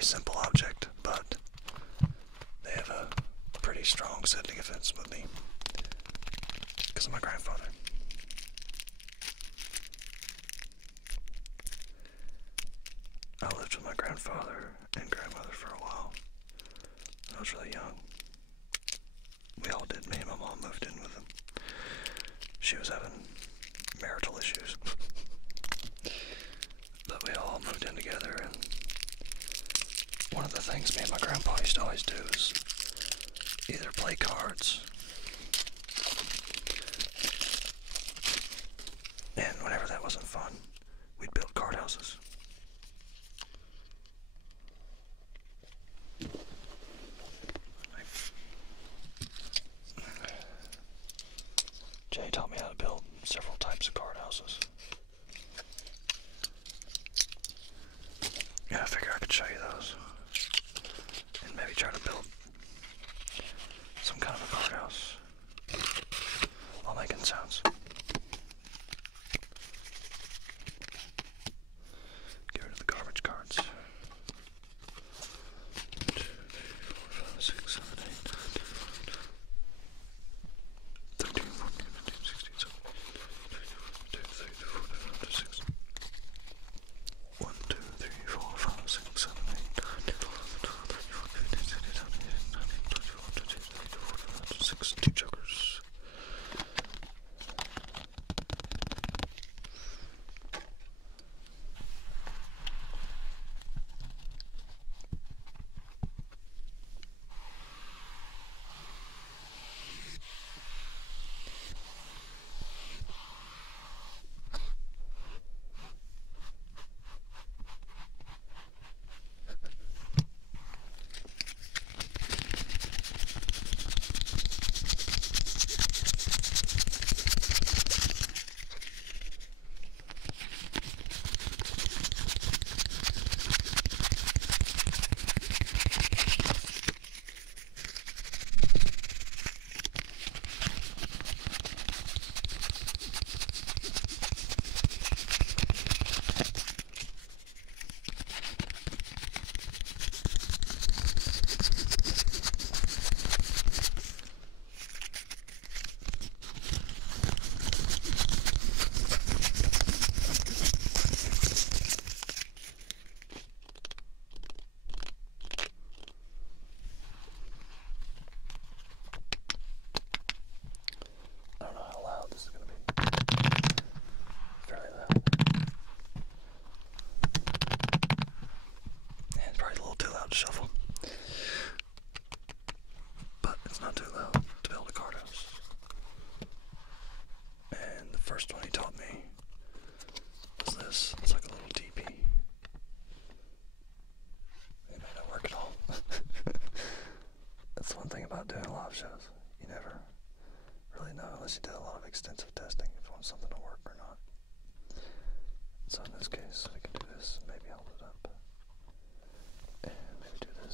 very simple object, but they have a pretty strong sibling offense with me because of my grandfather. I lived with my grandfather and grandmother for a while when I was really young. We all did. Me and my mom moved in with them. She was having marital issues. But we all moved in together, and one of the things me and my grandpa used to always do is either play cards, and whenever that wasn't fun, we'd build card houses. Jay taught me how to build several types of card houses. Yeah, I figure I could show you those. And maybe try to build some kind of a card house while making sounds. Get rid of the garbage cards. 1, 2, 3, 4, 5, 6, 7, 8, 9, 10, 13, 14, 15, 16, 17, 18, 19, 20, 21, 22, 23, 24, 1, 2, 3, 4, 5, 6, 7, 8, 9, 10, 11, 12, 13, 14, 15, 16, 17, 18, 19, 20, 21, 22, 23, 24, 25, 26, 2 jokers. I don't know how loud this is going to be. Fairly loud. And probably a little too loud to shuffle. But it's not too loud to build a card house. And the first one he taught me was this. It's like a little teepee. It may not work at all. That's one thing about doing live shows. You never really know unless you do a lot of extensive testing if you want something to work or not. So in this case, we can do this, maybe hold it up, and maybe do this.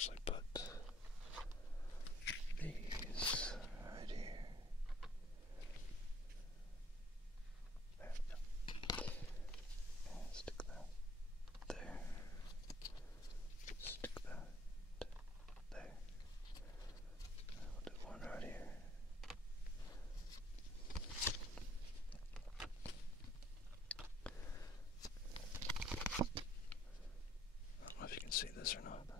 actually put these right here. There we go. And stick that there. Stick that there. We'll do one right here. I don't know if you can see this or not, but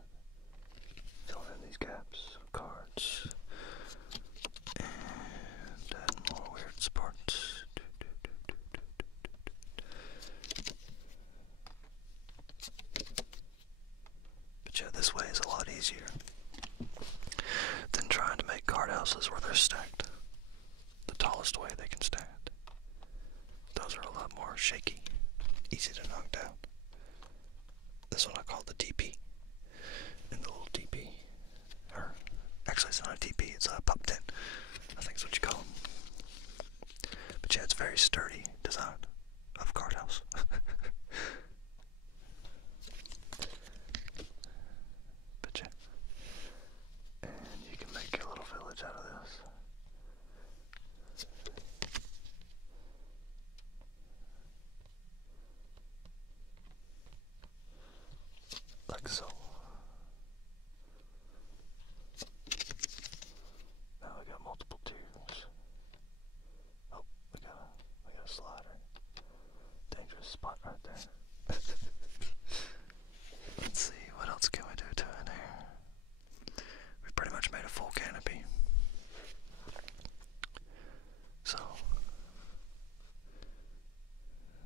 fill in these gaps, cards, and add more weird spots. But yeah, this way is a lot easier than trying to make card houses where they're stacked the tallest way they can stand. Those are a lot more shaky, easy to knock down. This one I call the TP. And the little TP, or actually it's not a TP, it's a pop tent, I think is what you call them. But yeah, it's a very sturdy design of card house. But yeah, and you can make your little village out of this. Like so. Now we got multiple tiers. Oh, we got a slider. Dangerous spot right there. Let's see, what else can we do to it here? We pretty much made a full canopy. So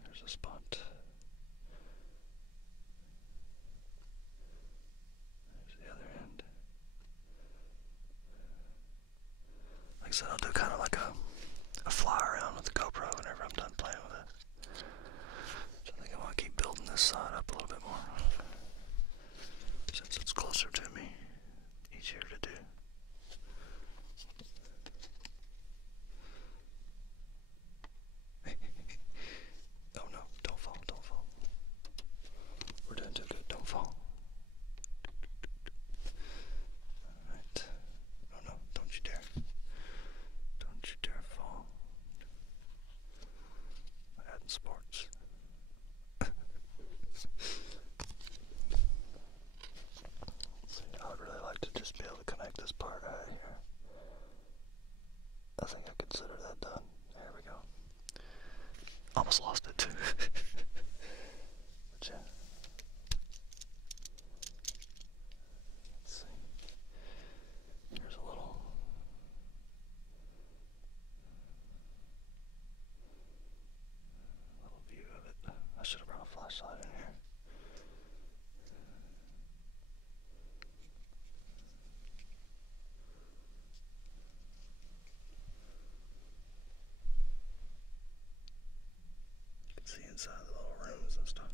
there's a spot. There's the other end. Like I said, I'll do kind of like a fly around with the GoPro whenever I'm done playing with it. So I think I want to keep building this side up a little bit more, since it's closer to me, easier to do. Oh no, don't fall, don't fall. We're doing too good, don't fall. Alright. Oh no, don't you dare. Don't you dare fall. Adding sports. See, I would really like to just be able to connect this part right here. I think I consider that done. There we go. Almost lost it too. But yeah. Let's see. Here's a little view of it. I should have brought a flashlight in here. You can see inside the little rooms and stuff.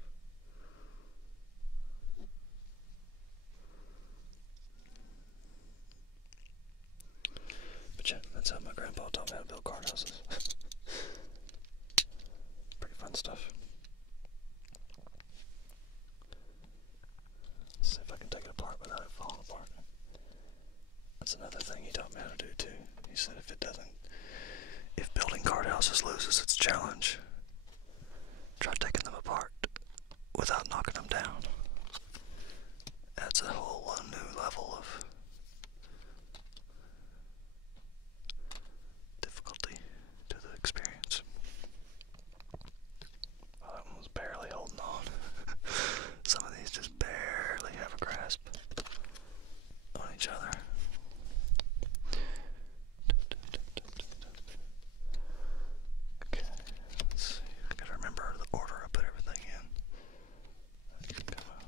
But yeah, that's how my grandpa taught me how to build card houses. Pretty fun stuff. Let's see if I can take it apart without it falling apart. That's another thing he taught me how to do too. He said if building card houses loses its challenge, try taking them apart without knocking them down. Adds a whole new level of difficulty to the experience. Well, that one was barely holding on. Some of these just barely have a grasp on each other. Okay, let's see. I gotta remember the order I put everything in. Come on.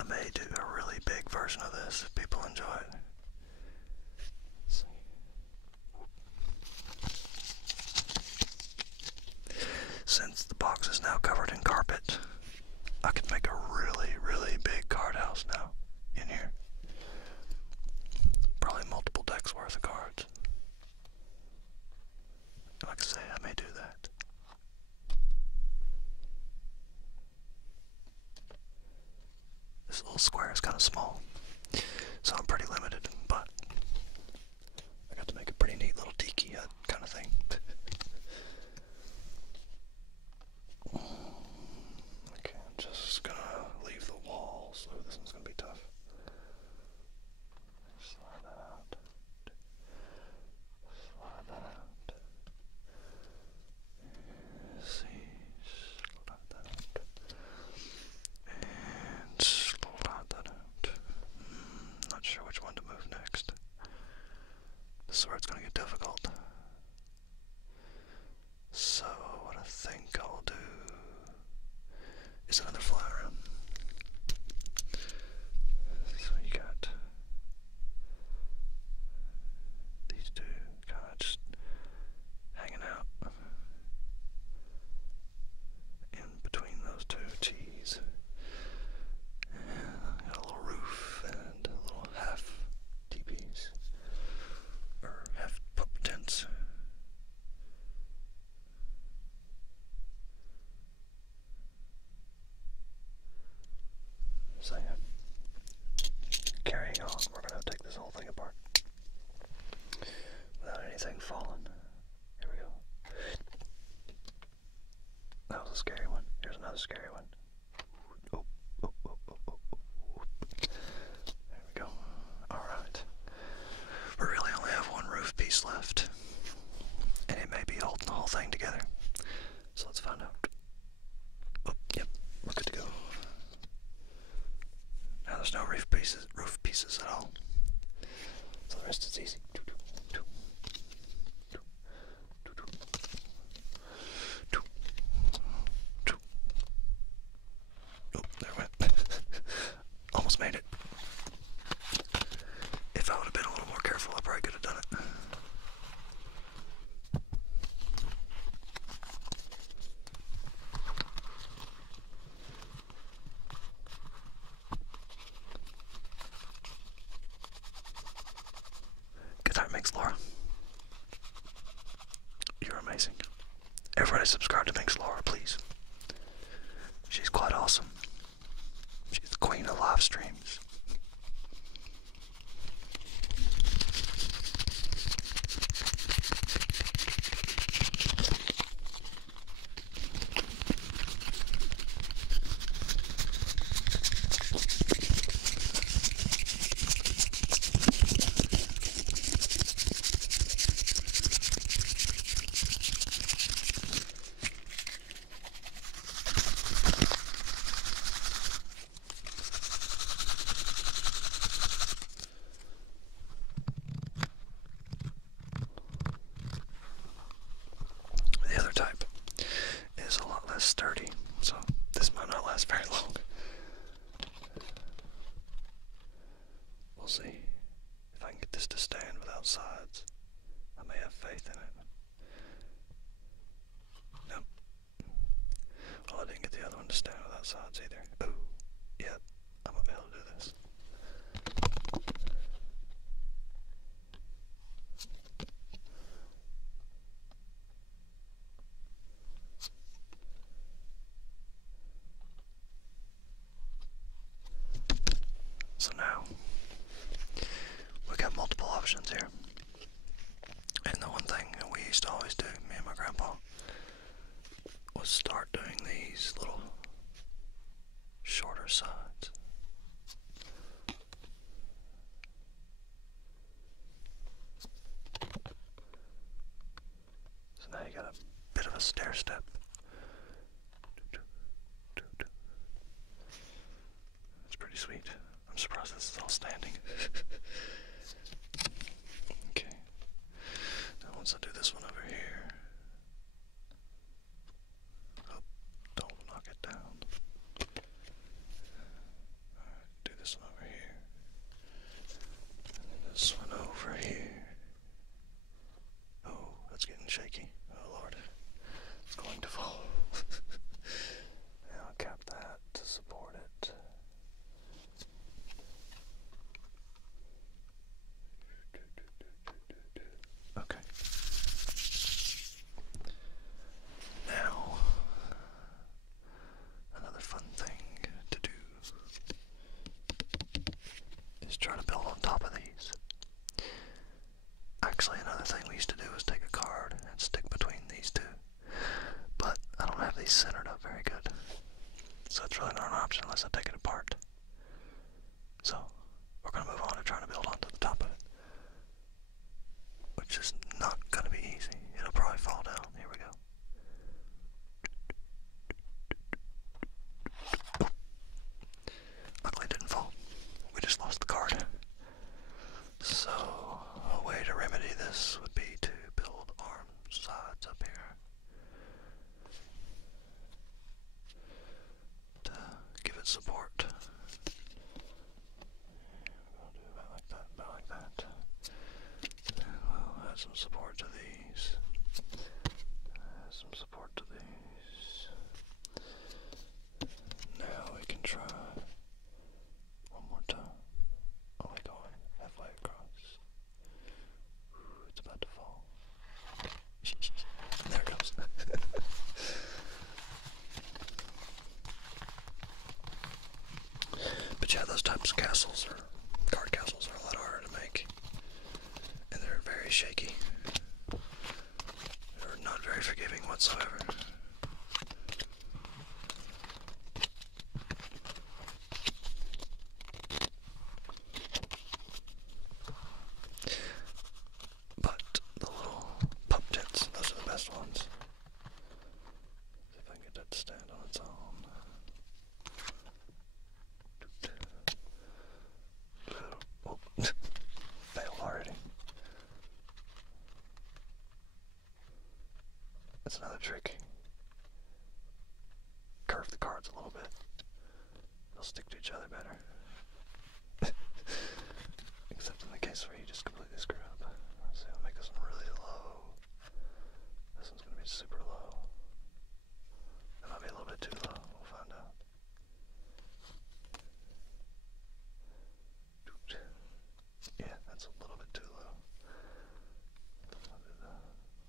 I may do a really big version of this if people enjoy it. Let's see. Since the box is now covered This little square is kind of small, so I'm pretty limited, but I got to make a pretty neat little tiki hut kind of thing. Okay, I'm just gonna leave the walls. Oh, this one's gonna be tough. Slide that out. Slide that out. See, slide that out. And slide that out. Not sure which one to move next. This is where it's gonna get difficult. So what I think I'll do is another fly around. So you got these two kind of just hanging out in between those two T's. And got a little roof and a little half teepees, or half pup tents. So yeah, carrying on, we're going to take this whole thing apart without anything falling. Here we go. That was a scary one. Here's another scary one. Oh, oh, oh, oh, oh, oh. There we go. Alright. We really only have one roof piece left, and it may be holding the whole thing together. So let's find out. Oh, yep, we're good to go. Now there's no roof pieces at all. So the rest is easy. Oh, there it went. Almost made it. If I would have been a little more careful, I probably could have done it. Good night, Minx Laura. You're amazing. Everybody subscribe to Minx Laura, please. She's quite awesome. She's the queen of live streams. The other type is a lot less sturdy, so this might not last very long. We'll see if I can get this to stand without sides. I may have faith in it. Nope. Well, I didn't get the other one to stand without sides either. Ooh, yeah, I might be able to do this. So now, we got multiple options here. And the one thing that we used to always do, me and my grandpa, was start doing these little shorter sides. So now you got a bit of a stair step. It's pretty sweet. I'm surprised this is all standing. Okay. Now once I do this one over here. Oh, don't knock it down. Alright, do this one over here. And then this one over here. Oh, that's getting shaky. Oh Lord. It's going to fall. Now I'll cap that to support it. Okay. very good. So it's really not an option unless I take it apart. So we're going to move on to trying to build onto the top of it, which is not going to be easy. It'll probably fall down. Here we go. Luckily it didn't fall. We just lost the card. So a way to remedy this would be to build arm sides up here to give it support. We'll do about like that, about like that. And we'll add some support to these. Add some support to these. Now we can try one more time. Only going halfway across. Ooh, it's about to fall. There it goes. But yeah, those types of castles or card castles are a lot harder to make. And they're very shaky. They're not very forgiving whatsoever. But the little pup tents, those are the best ones. See if I can get that to stand on its own. Oh, failed already. That's another trick. Curve the cards a little bit. They'll stick to each other better. Except in the case where you just completely screw up. So I'll make this one really low. This one's going to be super low. That might be a little bit too low. We'll find out. Yeah, that's a little bit too low. I'll do the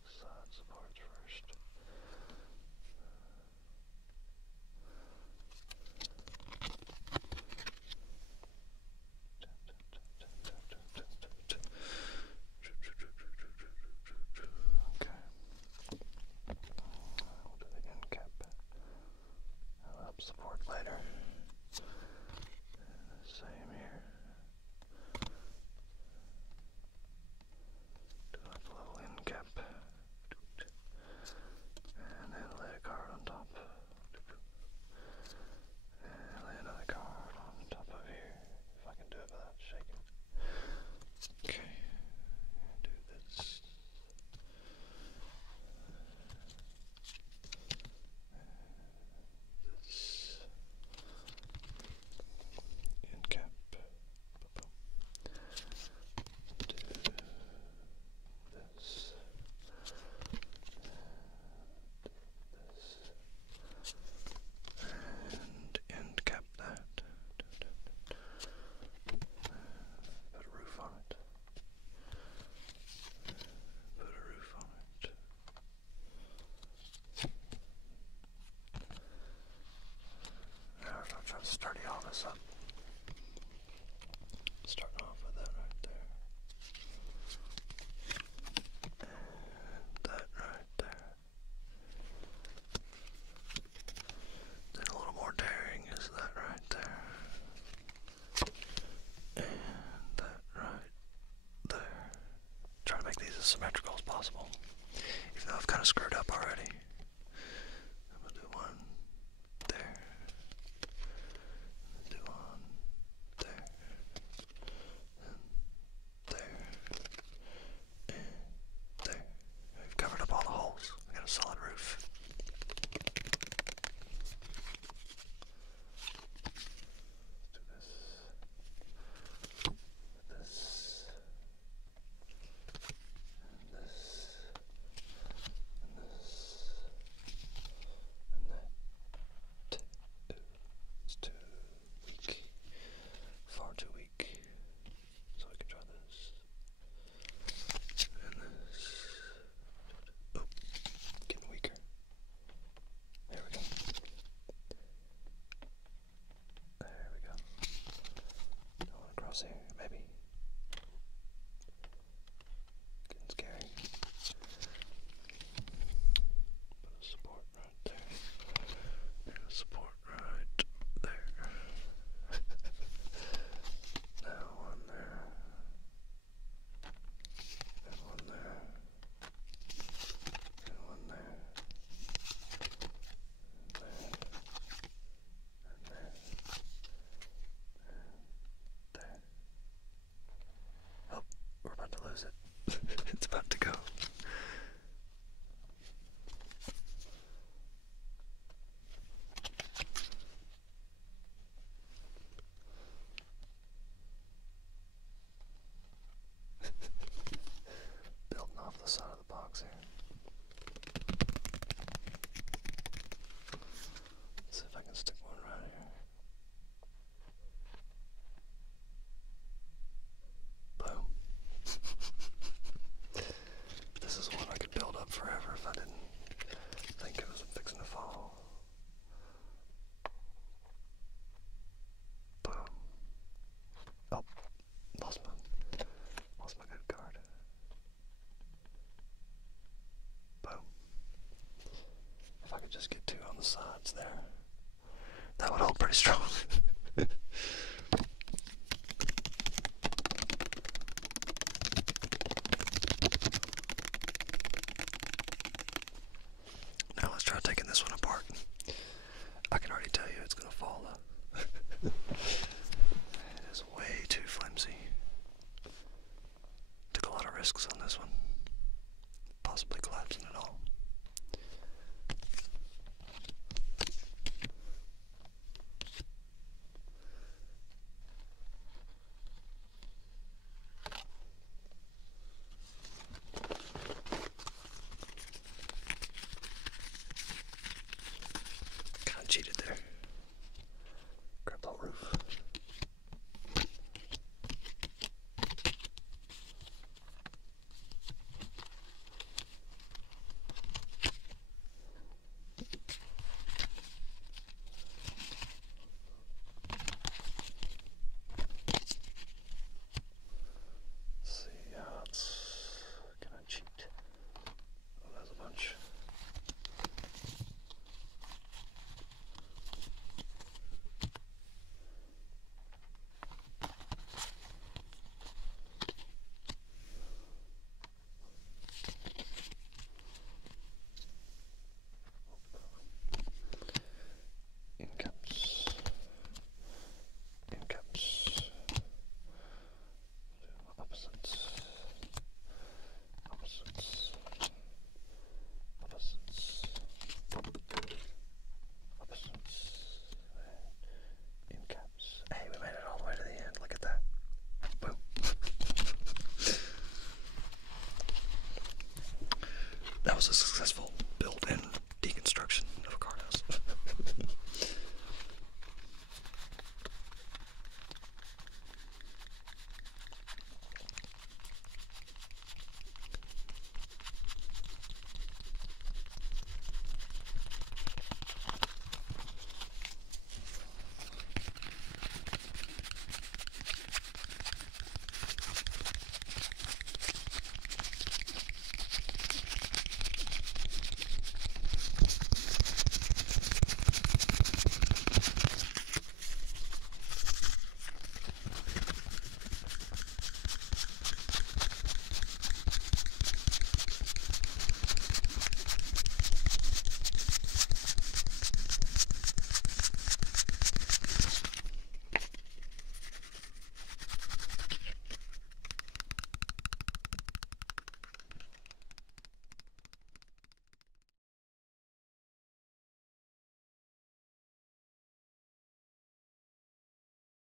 side supports first. Okay. We'll do the end cap. That'll help support later. Same here. Do like a little end cap. And then lay a card on top. And lay another card on top of here. If I can do it without shaking. Okay. Do this. This. End cap. Do this. And end cap that. Put a roof on it. Put a roof on it. Now we're going to try to sturdy all this up. Starting off with that right there. And that right there. Then a little more daring is that right there. And that right there. Try to make these as symmetrical as possible. Even though I've kind of screwed up already. I'm going to do one there. Do one there. And there. And there. We've covered up all the holes. We got a solid roof. Do this. This. And this. the sides there. That would hold pretty strong.